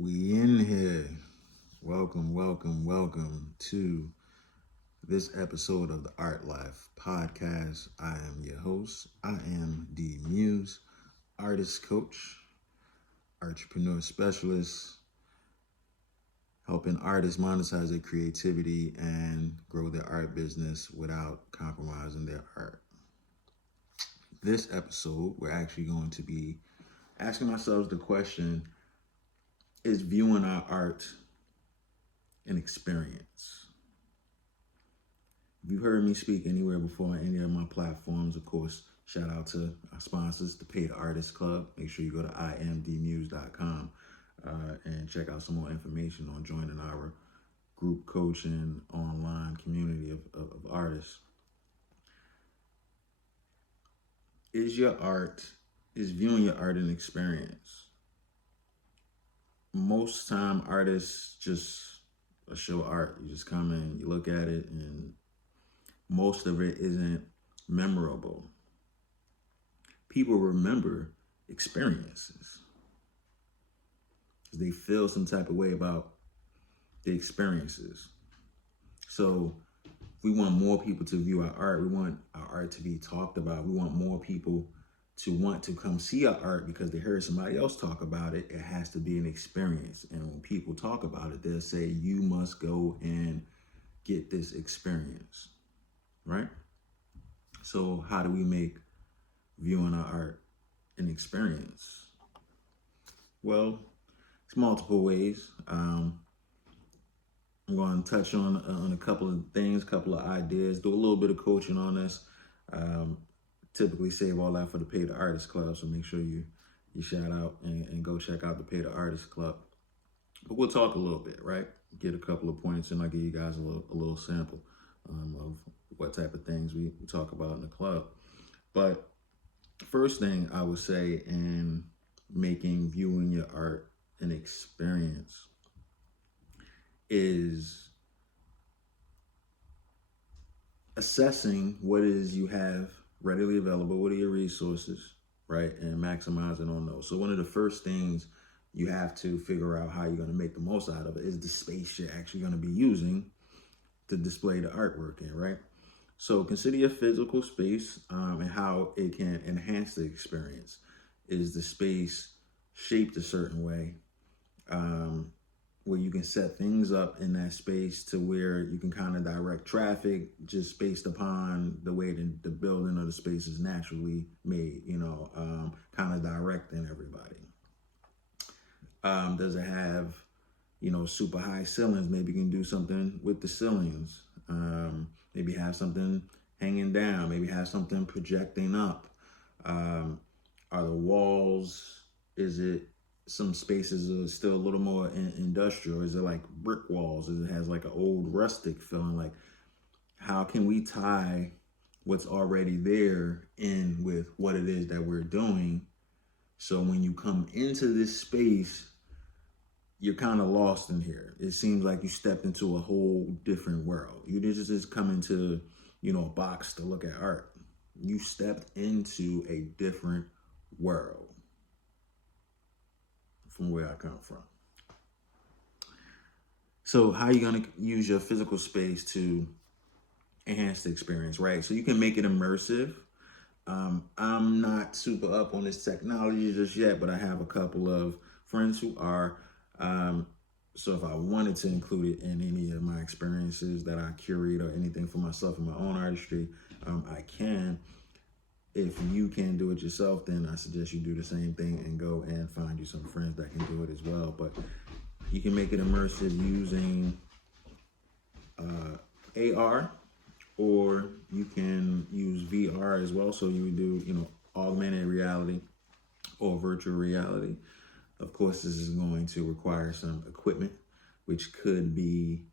We in here. Welcome to this episode of the Art Life podcast. I am your host. I am the Muse, artist coach, entrepreneur specialist, helping artists monetize their creativity and grow their art business without compromising their art. This episode, we're actually going to be asking ourselves the question, is viewing our art an experience? If you heard me speak anywhere before on any of my platforms, of course, shout out to our sponsors, the Paid Artist Club. Make sure you go to imdmuse.com and check out some more information on joining our group coaching online community of artists. Is viewing your art an experience? Most time artists just show art. You just come in, you look at it, and most of it isn't memorable. People remember experiences. They feel some type of way about the experiences. So we want more people to view our art. We want our art to be talked about. We want more people to want to come see our art because they heard somebody else talk about it. It has to be an experience. And when people talk about it, they'll say, you must go and get this experience, right? So how do we make viewing our art an experience? Well, it's multiple ways. I'm going to touch on a couple of things, a couple of ideas, do a little bit of coaching on this. Typically save all that for the Paid Artist Club, so make sure you shout out and go check out the Paid Artist Club. But we'll talk a little bit, right? Get a couple of points, and I'll give you guys a little sample of what type of things we talk about in the club. But first thing I would say in making viewing your art an experience is assessing what it is you have readily available, what are your resources, right? And maximizing on those. So one of the first things you have to figure out how you're going to make the most out of it is the space you're actually going to be using to display the artwork in, right? So consider your physical space and how it can enhance the experience. Is the space shaped a certain way where you can set things up in that space to where you can kind of direct traffic just based upon the way the building or the space is naturally made, kind of directing everybody. Does it have, super high ceilings? Maybe you can do something with the ceilings. Maybe have something hanging down. Maybe have something projecting up. Are the walls, is it some spaces are still a little more industrial? Is it like brick walls? Is it has like an old rustic feeling? Like, how can we tie what's already there in with what it is that we're doing? So when you come into this space, you're kind of lost in here. It seems like you stepped into a whole different world. You didn't just come into, a box to look at art. You stepped into a different world from where I come from. So how are you going to use your physical space to enhance the experience, right? So you can make it immersive. I'm not super up on this technology just yet, but I have a couple of friends who are. So if I wanted to include it in any of my experiences that I curate or anything for myself in my own artistry, I can. If you can't do it yourself, then I suggest you do the same thing and go and find you some friends that can do it as well. But you can make it immersive using AR, or you can use VR as well. So you would do, augmented reality or virtual reality. Of course, this is going to require some equipment, which could be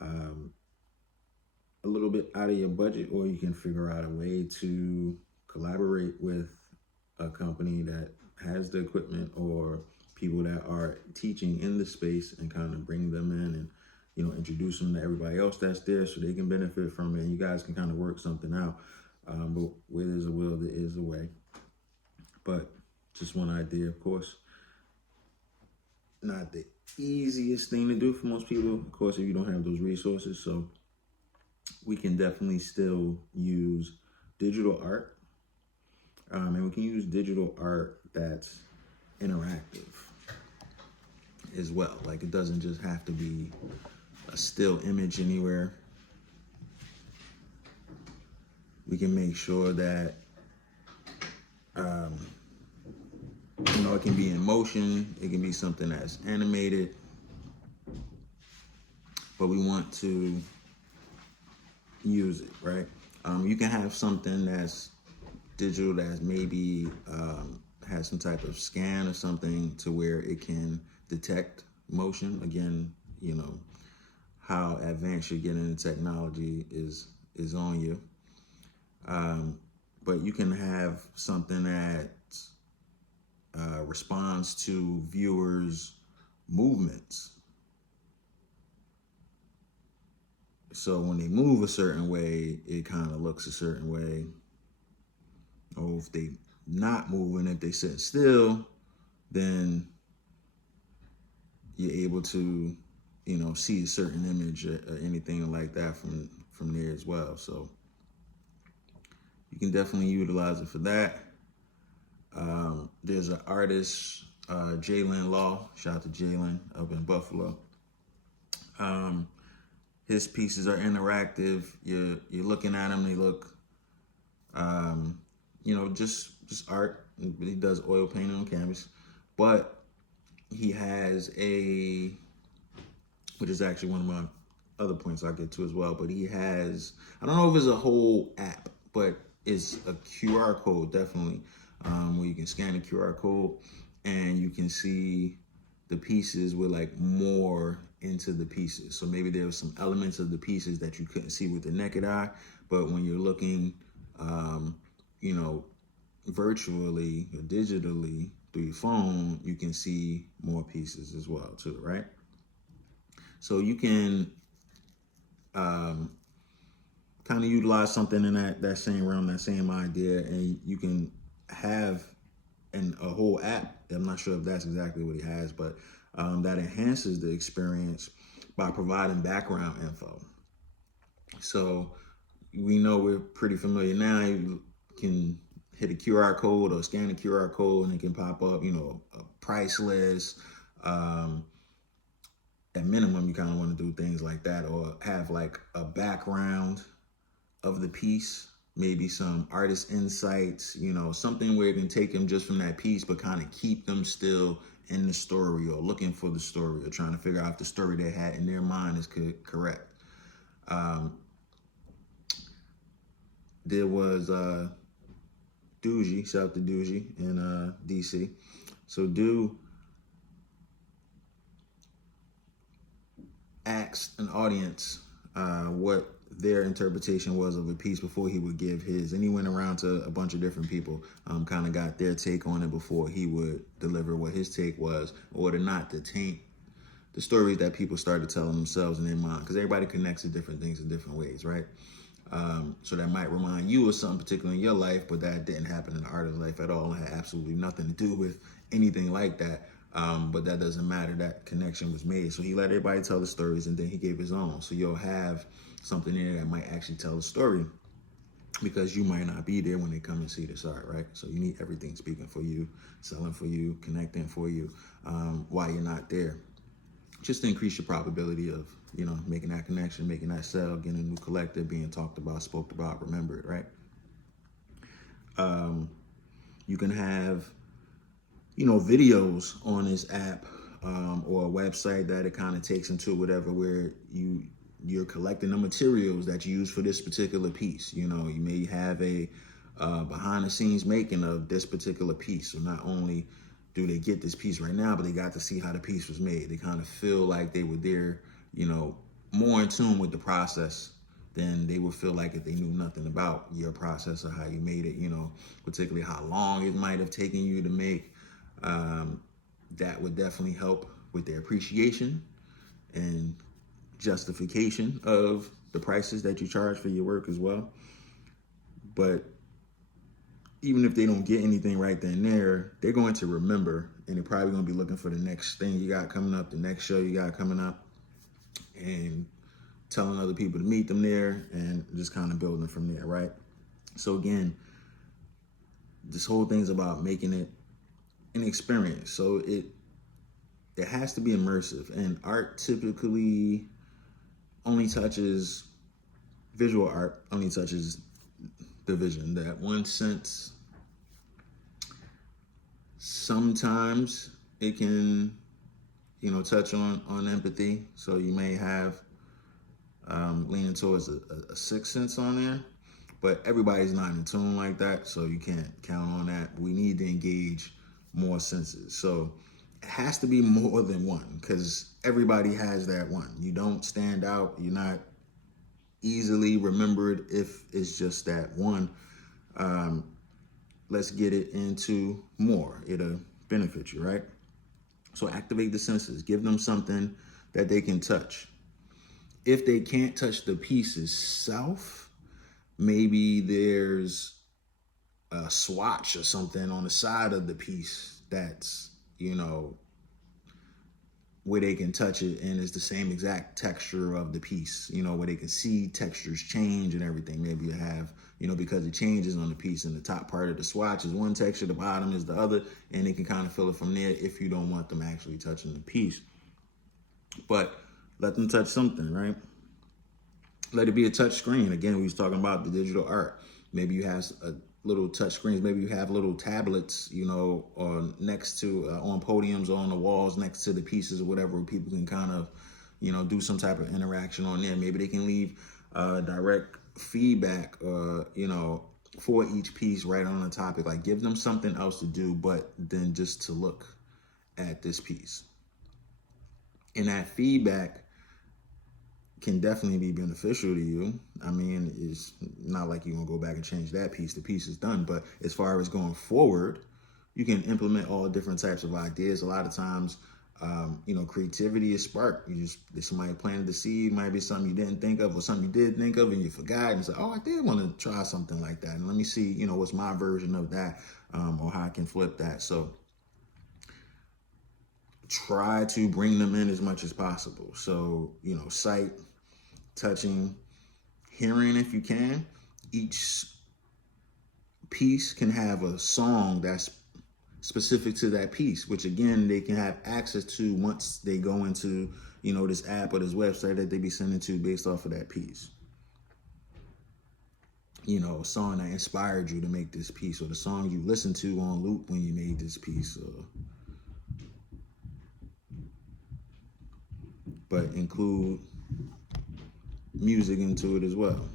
a little bit out of your budget, or you can figure out a way to collaborate with a company that has the equipment or people that are teaching in the space and kind of bring them in and, introduce them to everybody else that's there so they can benefit from it. And you guys can kind of work something out. But where there's a will, there is a way. But just one idea, of course. not the easiest thing to do for most people, of course, if you don't have those resources. So we can definitely still use digital art. And we can use digital art that's interactive as well. Like, it doesn't just have to be a still image anywhere. We can make sure that, it can be in motion. It can be something that's animated. But we want to use it, right? You can have something that's digital that's maybe has some type of scan or something to where it can detect motion. Again, how advanced you're getting in technology is on you. But you can have something that responds to viewers' movements. So when they move a certain way, it kind of looks a certain way. Or if they not moving, if they sit still, then you're able to, see a certain image or anything like that from there as well. So you can definitely utilize it for that. There's an artist, Jalen Law. Shout out to Jalen up in Buffalo. His pieces are interactive. You're looking at them. They look, just art. He does oil painting on canvas, but he has which is actually one of my other points I'll get to as well. But he has, I don't know if it's a whole app, but it's a QR code definitely, where you can scan the QR code and you can see the pieces with like more into the pieces. So maybe there were some elements of the pieces that you couldn't see with the naked eye, but when you're looking, virtually or digitally through your phone, you can see more pieces as well too, right? So you can kind of utilize something in that same realm, that same idea, and you can have a whole app. I'm not sure if that's exactly what he has, but that enhances the experience by providing background info. So we know we're pretty familiar now. You can hit a QR code or scan a QR code and it can pop up, a price list. At minimum, you kind of want to do things like that, or have like a background of the piece, maybe some artist insights, something where it can take them just from that piece, but kind of keep them still in the story or looking for the story or trying to figure out if the story they had in their mind is correct. There was Doogie, shout out to Doogie in DC. So Doo asked an audience what their interpretation was of a piece before he would give his, and he went around to a bunch of different people, kind of got their take on it before he would deliver what his take was, in order not to taint the stories that people started telling themselves in their mind, because everybody connects to different things in different ways, right? So that might remind you of something particular in your life, but that didn't happen in the artist's life at all. It had absolutely nothing to do with anything like that. But that doesn't matter. That connection was made. So he let everybody tell the stories, and then he gave his own. So you'll have something in there that might actually tell a story, because you might not be there when they come and see this art, right? So you need everything speaking for you, selling for you, connecting for you, while you're not there. Just to increase your probability of, making that connection, making that sell, getting a new collector, being talked about, spoke about, remembered, right? You can have, videos on this app, or a website that it kind of takes into whatever, where you're collecting the materials that you use for this particular piece. You may have a behind the scenes making of this particular piece. So not only do they get this piece right now, but they got to see how the piece was made. They kind of feel like they were there, more in tune with the process than they would feel like if they knew nothing about your process or how you made it, particularly how long it might have taken you to make. That would definitely help with their appreciation and justification of the prices that you charge for your work as well. But even if they don't get anything right then and there, they're going to remember, and they're probably going to be looking for the next thing you got coming up, the next show you got coming up, and telling other people to meet them there, and just kind of building from there, right? So again, this whole thing's about making it an experience. So it has to be immersive, and art typically only touches visual art, only touches the vision, that one sense. Sometimes it can, touch on empathy. So you may have leaning towards a sixth sense on there, but everybody's not in tune like that, so you can't count on that. We need to engage more senses. So it has to be more than one, because everybody has that one. You don't stand out. You're not easily remembered if it's just that one. Let's get it into more. It'll benefit you, right? So activate the senses. Give them something that they can touch. If they can't touch the piece itself, maybe there's a swatch or something on the side of the piece that's, where they can touch it, and it's the same exact texture of the piece, where they can see textures change and everything. Maybe you have, because it changes on the piece, and the top part of the swatch is one texture, the bottom is the other, and they can kind of feel it from there if you don't want them actually touching the piece. But let them touch something, right? Let it be a touch screen. Again, we was talking about the digital art. Maybe you have a little touch screens. Maybe you have little tablets, or next to on podiums or on the walls next to the pieces or whatever, where people can kind of, do some type of interaction on there. Maybe they can leave direct feedback, for each piece right on the topic. Like, give them something else to do, but then just to look at this piece. And that feedback can definitely be beneficial to you. I mean, it's not like you're gonna go back and change that piece. The piece is done. But as far as going forward, you can implement all different types of ideas. A lot of times, creativity is sparked. Somebody planted the seed, might be something you didn't think of, or something you did think of and you forgot, and say, oh, I did want to try something like that. And let me see, what's my version of that, or how I can flip that. So try to bring them in as much as possible. So, sight, touching, hearing if you can. Each piece can have a song that's specific to that piece, which again, they can have access to once they go into, this app or this website that they be sending to based off of that piece. A song that inspired you to make this piece, or the song you listened to on loop when you made this piece. But include music into it as well.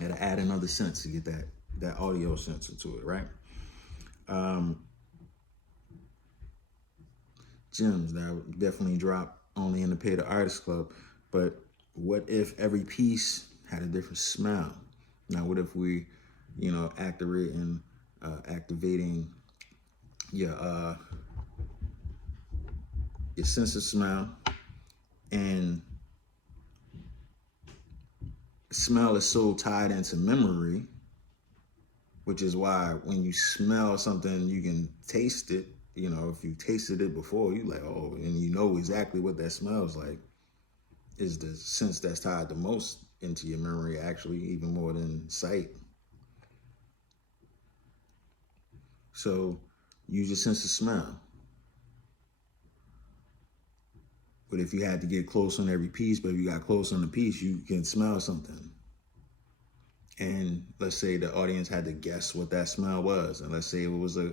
Got to add another sense to get that audio sense into it, right? Gems that I would definitely drop only in the Pay the Artist Club. But what if every piece had a different smell? Now, what if we, activating your sense of smell, and smell is so tied into memory, which is why when you smell something, you can taste it. If you tasted it before, you like, oh, and you know exactly what that smells like, is the sense that's tied the most into your memory, actually, even more than sight. So use your sense of smell. But if you had to get close on every piece, but if you got close on the piece, you can smell something. And let's say the audience had to guess what that smell was. And let's say it was a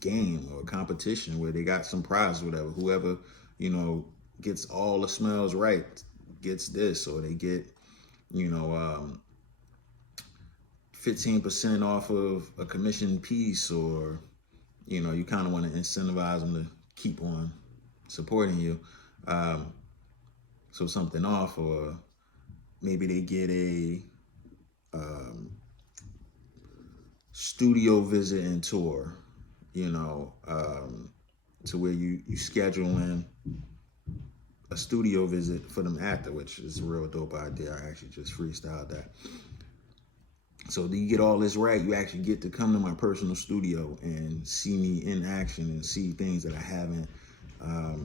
game or a competition where they got some prize or whatever. Whoever, gets all the smells right gets this, or they get, 15% off of a commissioned piece, or, you kind of want to incentivize them to keep on supporting you. So something off, or maybe they get a studio visit and tour, to where you schedule in a studio visit for them after, which is a real dope idea. I actually just freestyled that. So you get all this right, you actually get to come to my personal studio and see me in action and see things that I haven't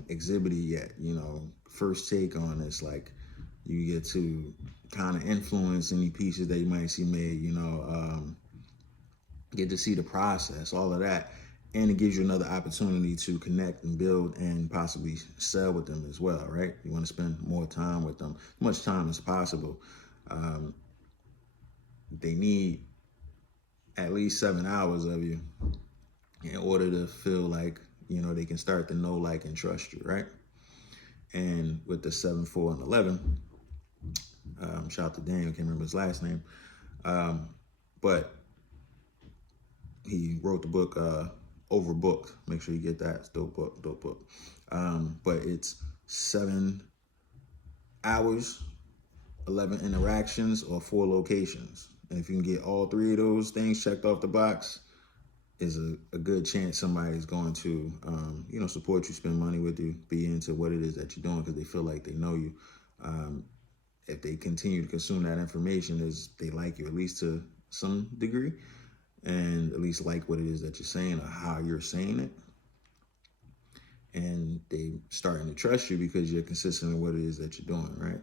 exhibited yet. You know, first take on this, like you get to kind of influence any pieces that you might see made, you know, get to see the process, all of that. And it gives you another opportunity to connect and build and possibly sell with them as well, right? You want to spend more time with them, as much time as possible. They need at least 7 hours of you in order to feel like, you know, they can start to know, like, and trust you, right? And with the 7, 4, and 11, shout out to Daniel, can't remember his last name, but he wrote the book Overbooked. Make sure you get that. It's dope book, dope book. But it's 7 hours, 11 interactions, or 4 locations. And if you can get all 3 of those things checked off the box, is a good chance somebody's going to, you know, support you, spend money with you, be into what it is that you're doing because they feel like they know you. If they continue to consume that information, is they like you at least to some degree, and at least like what it is that you're saying or how you're saying it. And they starting to trust you because you're consistent in what it is that you're doing, right?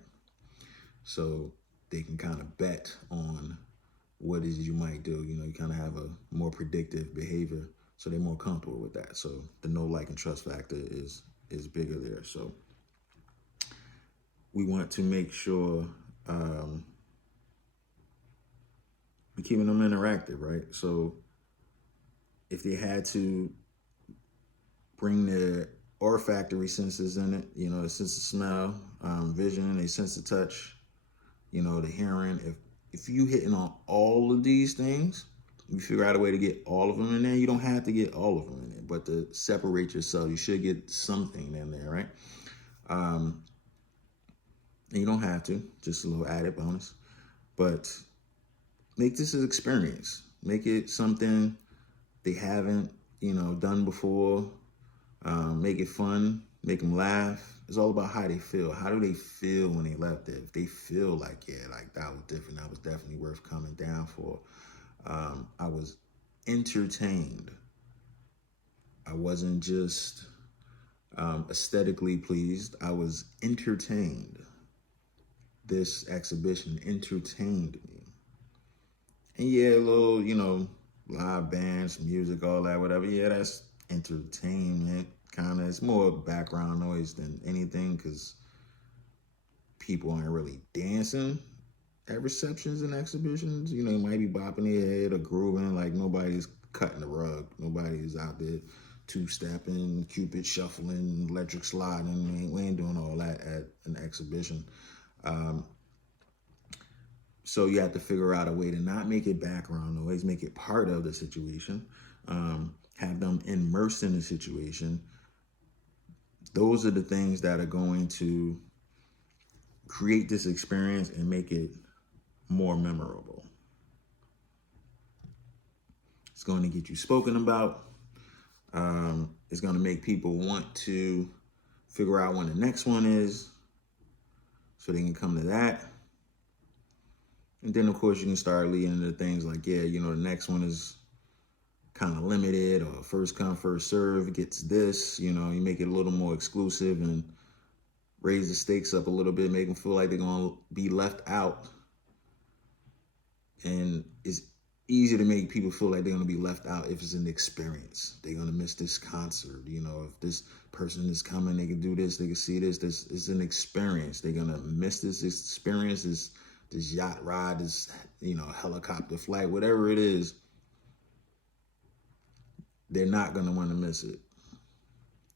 So they can kind of bet on what it is you might do. You know, you kind of have a more predictive behavior, so they're more comfortable with that. So the know, like, and trust factor is bigger there. So we want to make sure we're keeping them interactive, right? So if they had to bring their olfactory senses in it, you know, the sense of smell, vision, they sense of touch, you know, the hearing. If you hitting on all of these things, you figure out a way to get all of them in there. You don't have to get all of them in there, but to separate yourself, you should get something in there, right? And you don't have to, just a little added bonus. But make this an experience. Make it something they haven't, you know, done before. Make it fun. Make them laugh. It's all about how they feel. How do they feel when they left it? If they feel like, yeah, like that was different, that was definitely worth coming down for. I was entertained. I wasn't just aesthetically pleased. I was entertained. This exhibition entertained me. And yeah, a little, you know, live bands, music, all that, whatever. Yeah, that's entertainment. Kind of, it's more background noise than anything because people aren't really dancing at receptions and exhibitions. You know, you might be bopping their head or grooving, like nobody's cutting the rug. Nobody's out there two-stepping, Cupid shuffling, electric sliding. We ain't doing all that at an exhibition. So you have to figure out a way to not make it background noise, make it part of the situation, have them immersed in the situation. Those are the things that are going to create this experience and make it more memorable. It's going to get you spoken about. It's going to make people want to figure out when the next one is so they can come to that. And then, of course, you can start leading into things like, yeah, you know, the next one is kind of limited or first come, first serve gets this. You know, you make it a little more exclusive and raise the stakes up a little bit, make them feel like they're going to be left out. And it's easy to make people feel like they're going to be left out if it's an experience. They're going to miss this concert. You know, if this person is coming, they can do this, they can see this. This is an experience. They're going to miss this experience, this yacht ride, this, you know, helicopter flight, whatever it is. They're not going to want to miss it.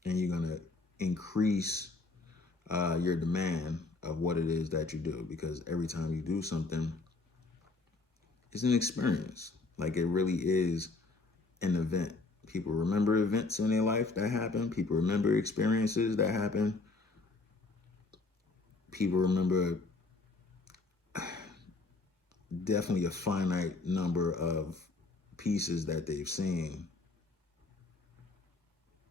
And you're going to increase your demand of what it is that you do, because every time you do something, it's an experience. Like, it really is an event. People remember events in their life that happen. People remember experiences that happen. People remember definitely a finite number of pieces that they've seen.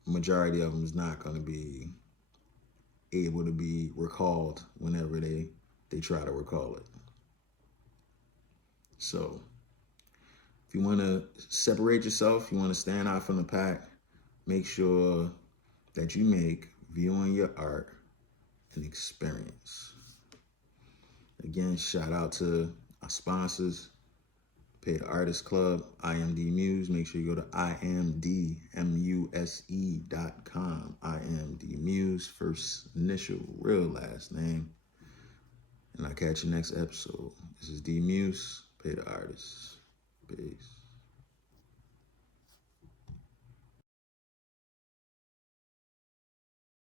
Majority of them is not going to be able to be recalled whenever they try to recall it. So If you want to separate yourself, you want to stand out from the pack, make sure that you make viewing your art an experience. Again, shout out to our sponsors, Paid Artist Club, IMD Muse. Make sure you go to imdmuse.com. IMD Muse, first initial, real last name. And I'll catch you next episode. This is D Muse, Paid Artist. Peace.